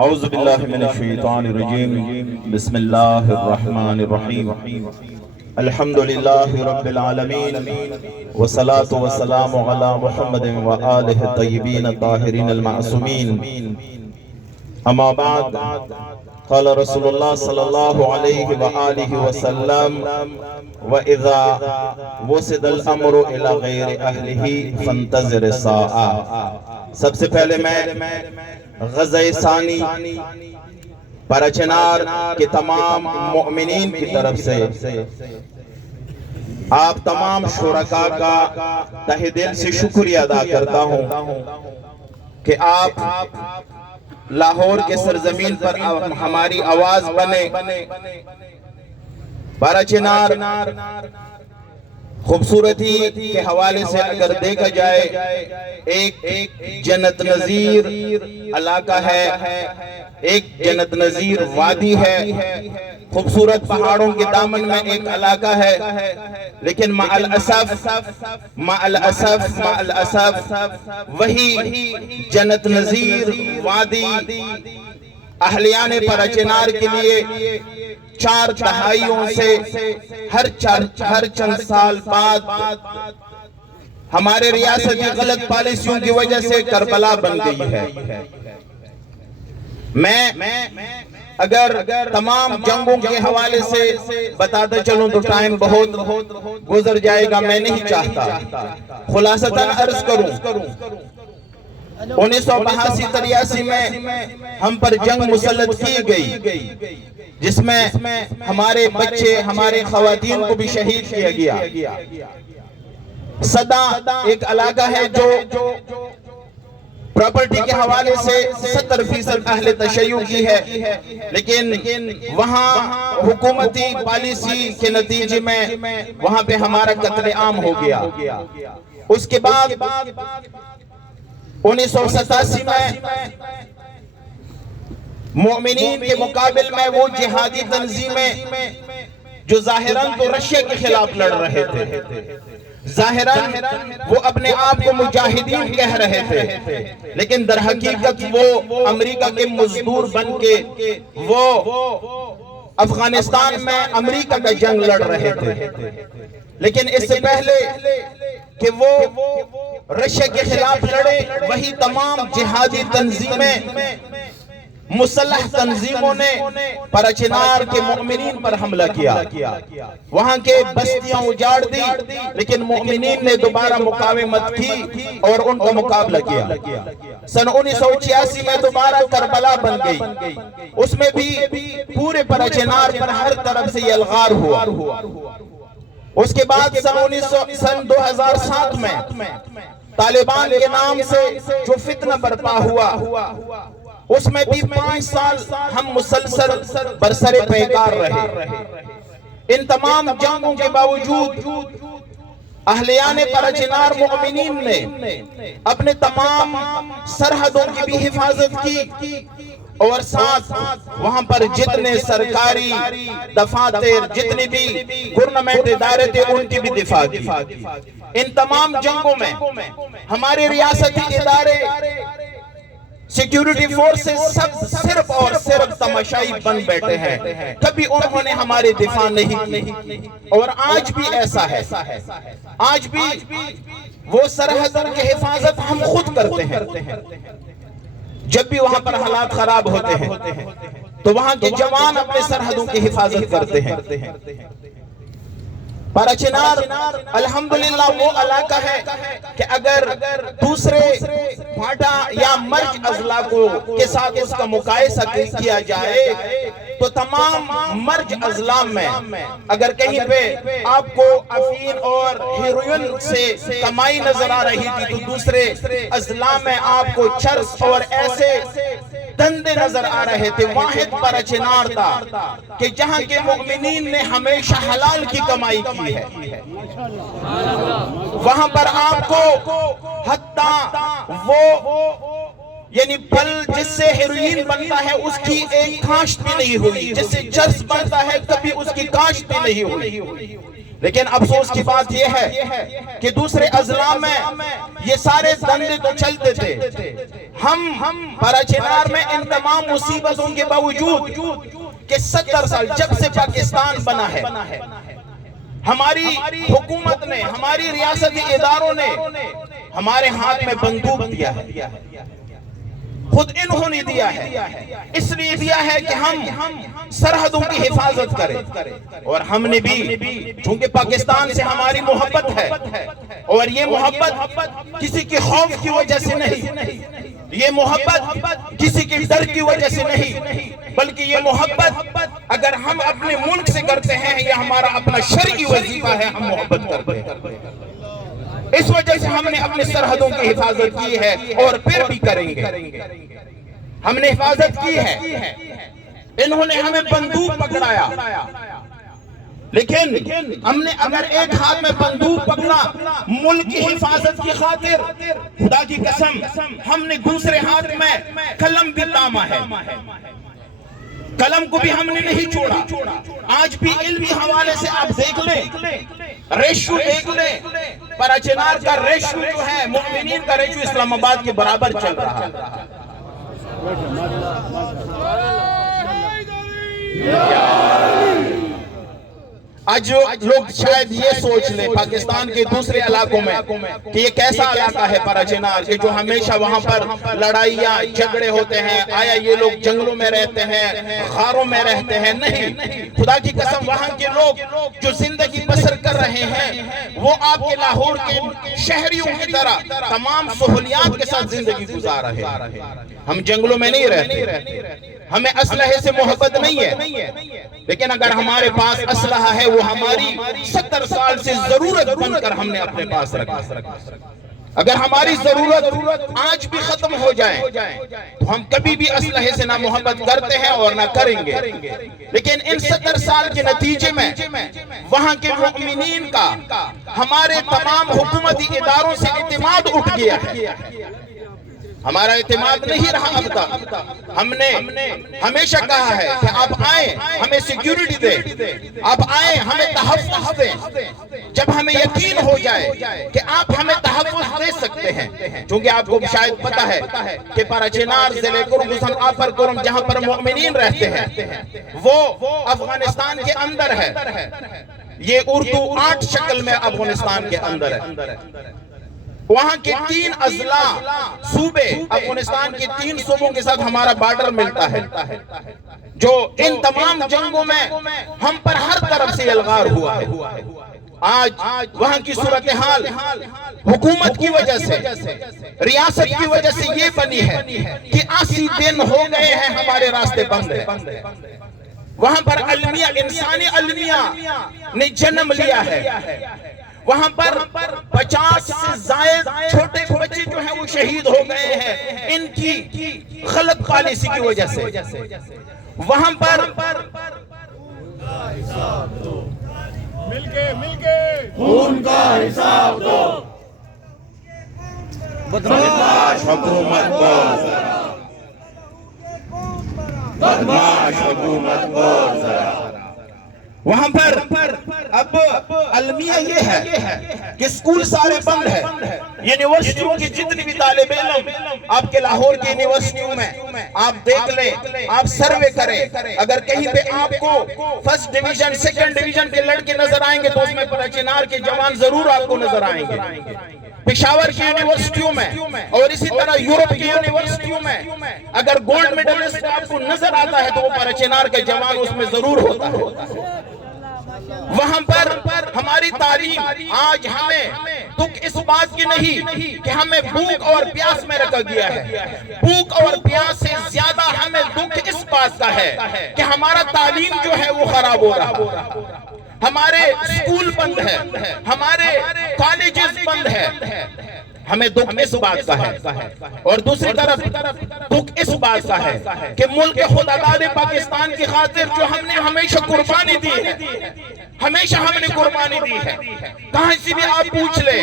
اعوذ باللہ من الشیطان الرجیم بسم اللہ الرحمن الرحیم الحمدللہ رب العالمین والصلاة والسلام علی محمد وآلہ الطیبین الطاہرین المعصومین اما بعد قال رسول اللہ صلی اللہ علیہ وآلہ وسلم وَإِذَا وُسِدَ الْأَمْرُ إِلَى غَيْرِ أَهْلِهِ فَانْتَظِرِ السَّاعَةَ۔ سب سے پہلے میں غزہ ثانی پرچنار کے تمام مؤمنین کی طرف سے آپ تمام شرکاء کا تہ دل سے شکریہ ادا کرتا ہوں کہ آپ لاہور کے سرزمین پر ہماری آواز بنے۔ پرچنار خوبصورتی کے حوالے سے اگر دیکھا جائے ایک جنت نظیر علاقہ ہے، ایک جنت نظیر وادی ہے، خوبصورت پہاڑوں کے دامن میں ایک علاقہ ہے، لیکن مع الاسف وہی جنت نظیر وادی اہلیان پرچنار کے لیے 4 دہائیوں سے ہر چند سال بعد ہمارے ریاستی غلط پالیسیوں کی وجہ سے کربلا بن گئی ہے۔ میں اگر تمام جنگوں کے حوالے سے بتاتا چلوں تو ٹائم بہت گزر جائے گا، میں نہیں چاہتا۔ خلاصتاً عرض کروں، 1982-83 میں ہم پر جنگ مسلط کی گئی، جس میں ہمارے بچے، ہمارے خواتین کو بھی شہید کیا گیا۔ صدا ایک علاقہ ہے جو پراپرٹی کے حوالے سے 70% اہل تشیع کی ہے، لیکن وہاں حکومتی پالیسی کے نتیجے میں وہاں پہ ہمارا قتل عام ہو گیا۔ اس کے بعد 1987 میں مومنین کے مقابل میں وہ جہادی تنظیمیں جو ظاہراً تو رشیا کے خلاف لڑ رہے تھے، ظاہراً وہ اپنے آپ کو مجاہدین کہہ رہے تھے، لیکن در حقیقت وہ امریکہ کے مزدور بن کے وہ افغانستان میں امریکہ کا جنگ لڑ رہے تھے۔ لیکن اس سے پہلے کہ وہ رشیا کے خلاف لڑے، وہی تمام جہادی تنظیمیں، مسلح تنظیموں نے پرچنار کے مؤمنین پر حملہ کیا، وہاں کے بستیاں اجاڑ دی، لیکن مؤمنین نے دوبارہ مقاومت کی اور ان کا مقابلہ کیا۔ سن 1986 میں دوبارہ کربلا بن گئی، اس میں بھی پورے پرچنار پر ہر طرف سے یلغار ہوا۔ اس کے بعد سن 2007 میں طالبان کے نام سے جو فتنہ برپا ہوا، اس میں بھی 5 سال ہم مسلسل برسر پیکار رہے۔ ان تمام جنگوں کے باوجود اہلیان پرچنار مؤمنین نے اپنے تمام سرحدوں کی بھی حفاظت کی، اور ساتھ وہاں پر جتنے سرکاری دفاتر، جتنے بھی گورنمنٹ ادارے تھے، ان کی بھی دفاع کی۔ ان تمام جنگوں میں ہمارے ریاستی ادارے، سیکیورٹی فورسز سب صرف اور صرف تماشائی بن بیٹھے ہیں، کبھی انہوں نے ہمارے دفاع نہیں کی، اور آج بھی ایسا ہے۔ آج بھی وہ سرحدوں کی حفاظت ہم خود کرتے ہیں۔ جب بھی وہاں پر حالات خراب ہوتے ہیں تو وہاں کے جوان اپنے سرحدوں کی حفاظت کرتے ہیں۔ پرچنار الحمدللہ وہ علاقہ ہے کہ اگر دوسرے پھاٹا یا مرج اضلاع کے ساتھ اس کا مقایسہ کیا جائے تو تمام مرج اضلاع میں اگر کہیں پہ آپ کو افین اور ہیروئن سے کمائی نظر آ رہی تھی تو دوسرے اضلاع میں آپ کو چرس اور ایسے دندے نظر آ رہے تھے۔ واحد پرچنار تھا کہ جہاں کے مؤمنین نے ہمیشہ حلال کی کمائی کی ہے، وہاں پر آپ کو حتیٰ وہ یعنی پھل جس سے ہیروئن بنتا ہے اس کی ایک کاشت بھی نہیں ہوئی، جس سے چرس بنتا ہے کبھی اس کی کاشت بھی نہیں ہوئی۔ لیکن افسوس کی بات یہ ہے کہ دوسرے اضلاع میں یہ سارے دندے تو چلتے تھے. ہم پراچینار میں ان تمام مصیبتوں کے باوجود کہ 70 سال جب سے پاکستان بنا ہے، ہماری حکومت نے، ہماری ریاستی اداروں نے ہمارے ہاتھ میں بندوق دیا ہے. خود انہوں نے دیا ہے، اس لیے دیا ہے کہ ہم سرحدوں کی حفاظت کریں. اور ہم نے بھی چونکہ پاکستان سے ہماری محبت ہے، اور یہ محبت کسی کے خوف کی وجہ سے نہیں، یہ محبت کسی کے ڈر کی وجہ سے نہیں، بلکہ یہ محبت اگر ہم اپنے ملک سے کرتے ہیں، یہ ہمارا اپنا شرعی وظیفہ ہے، ہم محبت کرتے ہیں. اس وجہ سے ہم نے اپنے سرحدوں کی حفاظت کی ہے اور پھر بھی کریں گے. ہم نے حفاظت کی ہے. انہوں نے ہمیں بندوق پکڑایا، لیکن ہم نے اگر ایک ہاتھ میں بندوق پکڑا ملک کی حفاظت کی خاطر، خدا کی قسم ہم نے دوسرے ہاتھ میں قلم بھی تاما ہے. قلم کو بھی ہم نے نہیں چھوڑا. آج بھی علمی حوالے سے آپ دیکھ لیں، ریشو دیکھ لیں، پراچینار کا ریشو جو ہے، مومنین کا ریشو اسلام آباد کے برابر چل رہا ہے. آج لوگ شاید یہ سوچ لیں پاکستان کے دوسرے علاقوں میں کہ یہ کیسا علاقہ ہے پراچینار کہ جو ہمیشہ وہاں پر لڑائیاں جھگڑے ہوتے ہیں، آیا یہ لوگ جنگلوں میں رہتے ہیں، غاروں میں رہتے ہیں. نہیں، خدا کی قسم وہاں کے لوگ جو زندگی بسر کر رہے ہیں وہ آپ کے لاہور کے شہریوں کی طرح تمام سہولیات کے ساتھ زندگی گزار رہے ہیں. ہم جنگلوں میں نہیں رہتے، ہمیں اسلحے سے محبت نہیں ہے، لیکن اگر ہمارے پاس اسلحہ ہے وہ ہماری 70 سال سے ضرورت بن کر ہم نے اپنے پاس رکھا. اگر ہماری ضرورت آج بھی ختم ہو جائے تو ہم کبھی بھی اسلحے سے نہ محبت کرتے ہیں اور نہ کریں گے. لیکن ان 70 سال کے نتیجے میں وہاں کے مومنین کا ہمارے تمام حکومتی اداروں سے اعتماد اٹھ گیا ہے. ہمارا اعتماد نہیں رہا اب تک. ہم نے ہمیشہ کہا ہے کہ آپ آئیں ہمیں سیکیورٹی دیں، آپ آئیں ہمیں تحفظ دیں. جب ہمیں یقین ہو جائے کہ آپ ہمیں تحفظ دے سکتے ہیں، چونکہ آپ کو شاید پتا ہے کہ پراچینار ضلع کرم حسن آفر کرم جہاں پر مومنین رہتے ہیں وہ افغانستان کے اندر ہے. یہ اردو 8 شکل میں افغانستان کے اندر ہے. وہاں کے 3 اضلاع صوبے افغانستان کے 3 صوبوں کے ساتھ ہمارا بارڈر ملتا ہے، جو ان تمام جنگوں میں ہم پر ہر طرف سے الغار ہوا ہے. آج وہاں کی صورتحال حکومت کی وجہ سے، ریاست کی وجہ سے یہ بنی ہے کہ 80 دن ہو گئے ہیں ہمارے راستے بند ہیں. وہاں پر المیہ، انسانی المیہ نے جنم لیا ہے. وہاں پر 50 سے زائد چھوٹے بچے جو ہیں وہ شہید ہو گئے ہیں ان کی غلط پالیسی کی وجہ سے. وہاں پر مل کے خون کا حساب دو. بدماش حکومت بہت ذرا، بدماش حکومت بہت ذرا. وہاں پر اب المیہ یہ ہے کہ اسکول سارے بند ہیں. یونیورسٹیوں کی جتنی بھی طالب علم آپ کے لاہور کی یونیورسٹیوں میں آپ دیکھ لیں، آپ سروے کریں، اگر کہیں پہ آپ کو فرسٹ ڈویژن سیکنڈ ڈویژن کے لڑکے نظر آئیں گے تو اس میں پراچینار کے جوان ضرور آپ کو نظر آئیں گے. پشاور کی یونیورسٹیوں میں اور اسی طرح یورپ کی یونیورسٹیوں میں اگر گولڈ میڈلسٹ آپ کو نظر آتا ہے تو وہ پراچینار کے جوان اس میں ضرور ہوتا ہے. وہاں پر ہماری تعلیم آج ہمیں دکھ اس بات کی نہیں کہ ہمیں بھوک اور پیاس میں رکھا گیا ہے. بھوک اور پیاس سے زیادہ ہمیں دکھ اس بات کا ہے کہ ہمارا تعلیم جو ہے وہ خراب ہو رہا. ہمارے اسکول بند ہیں، ہمارے کالجز بند ہیں. ہمیں دکھ اس بات کا ہے. اور دوسری طرف دکھ اس بات کا ہے کہ ملک خود آزاد پاکستان کی خاطر جو ہم نے ہمیشہ قربانی دی ہے، ہمیشہ ہم نے قربانی دی ہے. کہاں سے بھی آپ پوچھ لیں،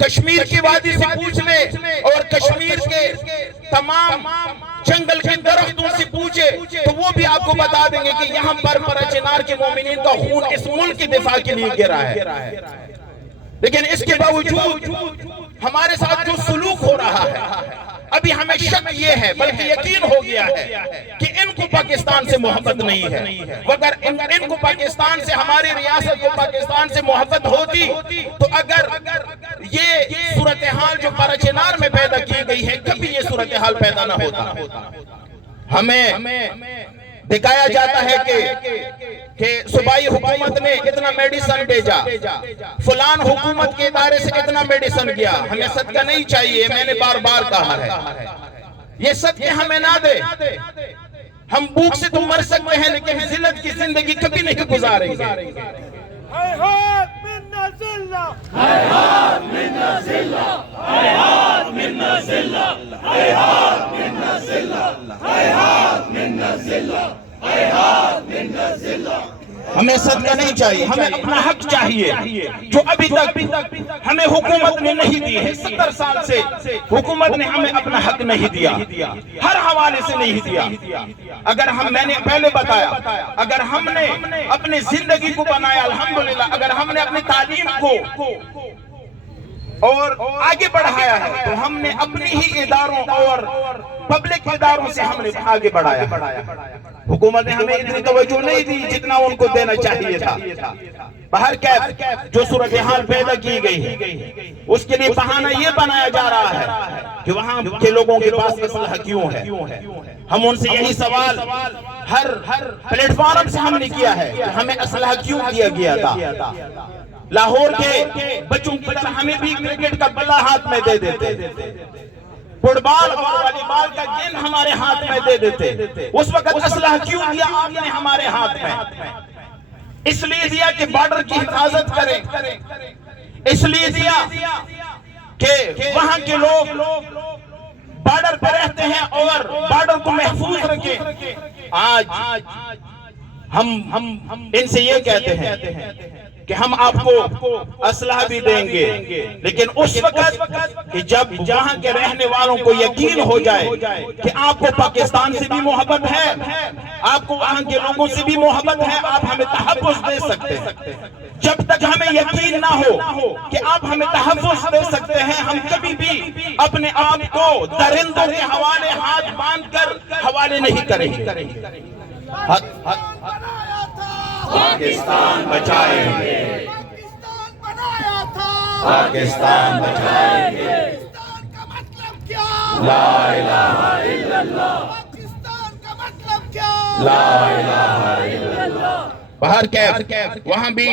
کشمیر کی وادی سے پوچھ لیں اور کشمیر کے تمام جنگل کے درختوں سے پوچھے تو وہ بھی آپ کو بتا دیں گے کہ یہاں پر چنار کے مومنین کا خون اس ملک کی دفاع کے لیے گرا ہے، لیکن اس کے باوجود ہمارے ساتھ جو سلوک ہو رہا ہے، ابھی ہمیں شک یہ ہے بلکہ یقین ہو گیا ہے کہ ان کو پاکستان سے محبت نہیں ہے۔ اگر ان کو پاکستان سے، ہماری ریاست کو پاکستان سے محبت ہوتی تو اگر یہ صورتحال جو پرچنار میں پیدا کی گئی ہے کبھی یہ صورتحال پیدا نہ ہوتا۔ ہمیں دکھایا جاتا ہے کہ صوبائی حکومت نے اتنا میڈیسن بھیجا، فلان حکومت کے ادارے سے اتنا میڈیسن گیا۔ ہمیں صدقہ نہیں چاہیے، میں نے بار بار کہا ہے، یہ صدقے ہمیں نہ دے۔ ہم بھوک سے تو مر سکتے ہیں لیکن ذلت کی زندگی کبھی نہیں گزاریں گے۔ هيهات منا ذلة، هيهات منا ذلة، هيهات منا ذلة، هيهات منا ذلة، هيهات منا ذلة، هيهات منا ذلة۔ ہمیں صدقہ نہیں چاہیے، ہمیں اپنا حق چاہیے جو ابھی تک ہمیں حکومت نے نہیں دی ہے۔ 70 سال سے حکومت نے ہمیں اپنا حق نہیں دیا، ہر حوالے سے نہیں دیا۔ اگر میں نے پہلے بتایا، اگر ہم نے اپنی زندگی کو بنایا الحمدللہ، اگر ہم نے اپنی تعلیم کو اور آگے بڑھایا ہے تو ہم نے اپنی ہی اداروں اور پبلک اداروں سے ہم نے آگے بڑھایا۔ حکومت نے ہمیں اتنی توجہ نہیں دی جتنا ان کو دینا چاہیے تھا۔ بہرکیف جو صورتحال پیدا کی گئی اس کے لیے بہانہ یہ بنایا جا رہا ہے کہ وہاں کے لوگوں کے پاس اسلحہ کیوں ہے۔ ہم ان سے یہی سوال ہر پلیٹ فارم سے ہم نے کیا ہے کہ ہمیں اسلحہ کیوں دیا گیا تھا۔ لاہور کے بچوں کی طرح ہمیں بھی کرکٹ کا بلہ ہاتھ میں دے دیتے، فٹ بال اور والی بال کا گیند ہمارے ہاتھ میں دے دیتے۔ اس وقت اسلحہ کیوں دیا آپ نے ہمارے ہاتھ میں؟ اس لیے دیا کہ بارڈر کی حفاظت کریں، اس لیے دیا کہ وہاں کے لوگ بارڈر پر رہتے ہیں اور بارڈر کو محفوظ رکھیں۔ آج ہم ان سے یہ کہتے ہیں کہ ہم آپ کو اسلحہ بھی دیں گے، لیکن اس وقت کہ جب جہاں کے رہنے والوں کو یقین ہو جائے کہ آپ کو پاکستان سے بھی محبت ہے، آپ کو وہاں کے لوگوں سے بھی محبت ہے، آپ ہمیں تحفظ دے سکتے ہیں۔ جب تک ہمیں یقین نہ ہو کہ آپ ہمیں تحفظ دے سکتے ہیں، ہم کبھی بھی اپنے آپ کو درندوں کے حوالے ہاتھ باندھ کر حوالے نہیں کریں گے۔ پاکستان بچائیں گے، پاکستان بنایا تھا، پاکستان بچائیں گے۔ پاکستان کا مطلب کیا؟ لا الہ الا اللہ، پاکستان کا مطلب کیا؟ لا الہ الا اللہ۔ بہرکیف وہاں بھی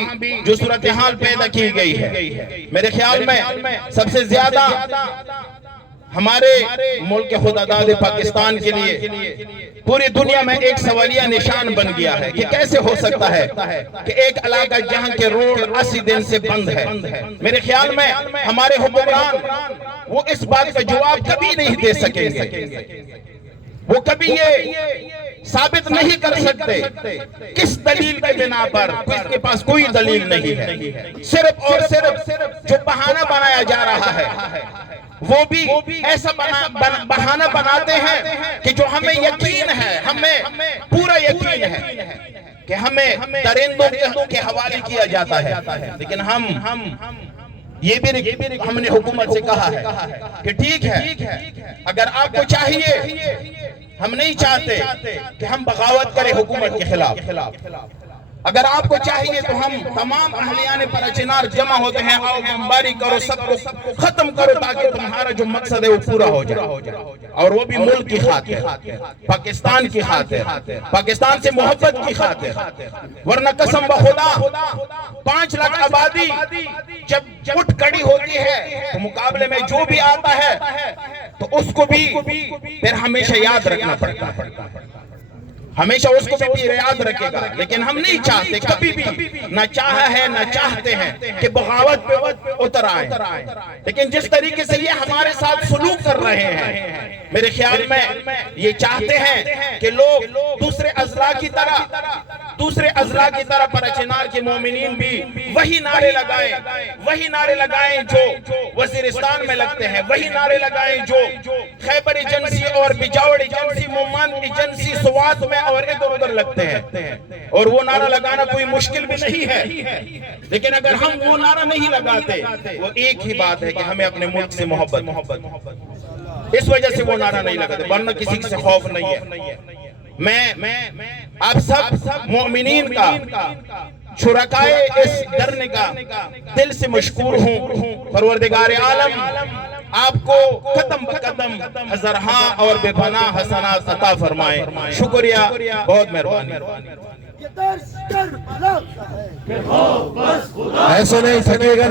جو صورتحال پیدا کی گئی ہے، میرے خیال میں سب سے زیادہ ہمارے ملک خداداد پاکستان کے لیے پوری دنیا میں ایک سوالیہ نشان بن گیا ہے کہ کیسے ہو سکتا ہے کہ ایک علاقہ جہاں کے روڈ 80 دن سے بند ہے۔ میرے خیال میں ہمارے حکمران وہ اس بات کا جواب کبھی نہیں دے سکیں گے، وہ کبھی یہ ثابت نہیں کر سکتے کس دلیل کے بنا پر، اس کے پاس کوئی دلیل نہیں ہے۔ صرف اور صرف جو بہانہ بنایا جا رہا ہے وہ بھی ایسا بہانہ بناتے ہیں کہ جو ہمیں یقین ہے، ہمیں پورا یقین ہے کہ ہمیں درندوں کے حوالے کیا جاتا ہے، لیکن یہ بھی ہم نے حکومت سے کہا ہے کہ ٹھیک ہے، اگر آپ کو چاہیے، ہم نہیں چاہتے کہ ہم بغاوت کریں حکومت کے خلاف، اگر آپ کو چاہیے تو ہم تمام اہلیان پرچنار جمع ہوتے ہیں، آؤ بمباری کرو، سب کو ختم کرو تاکہ تمہارا جو مقصد ہے وہ پورا ہو جائے، اور وہ بھی ملک کی خاطر، پاکستان کی خاطر، پاکستان سے محبت کی خاطر۔ ورنہ قسم بخدا 5 لاکھ آبادی جب اٹھ کھڑی ہوتی ہے تو مقابلے میں جو بھی آتا ہے تو اس کو بھی پھر ہمیشہ یاد رکھنا پڑتا ہے، ہمیشہ اس کو بھی یاد رکھے گا۔ لیکن ہم نہیں چاہتے، کبھی بھی نہ چاہا ہے نہ چاہتے ہیں کہ بغاوت پہ اتر آئیں، لیکن جس طریقے سے یہ ہمارے ساتھ سلوک کر رہے ہیں، میرے خیال میں یہ چاہتے ہیں کہ لوگ دوسرے اضلاع کی طرح دوسرے اضلاع کی طرف پر چنار کے مومنین بھی وہی نعرے لگائیں جو وزیرستان میں لگتے ہیں، وہی نعرے لگائیں جو خیبر ایجنسی اور بجاور ایجنسی، مومان ایجنسی، سوات میں اور ادھر ادھر لگتے ہیں۔ اور وہ نعرہ لگانا کوئی مشکل بھی نہیں ہے، لیکن اگر ہم وہ نعرہ نہیں لگاتے، وہ ایک ہی بات ہے کہ ہمیں اپنے ملک سے محبت، اس وجہ سے وہ نعرہ نہیں لگاتے، ورنہ کسی سے خوف نہیں ہے۔ میں آپ سب مومنین کا، شرکائے اس دھرنے کا دل سے مشکور ہوں۔ پروردگار عالم آپ کو قدم بقدم ہزارہاں اور بے پناہ حسنات عطا فرمائے۔ شکریہ، بہت مہربانی۔ یہ درس کربلا کا ہے۔ ایسے نہیں تھکے گا۔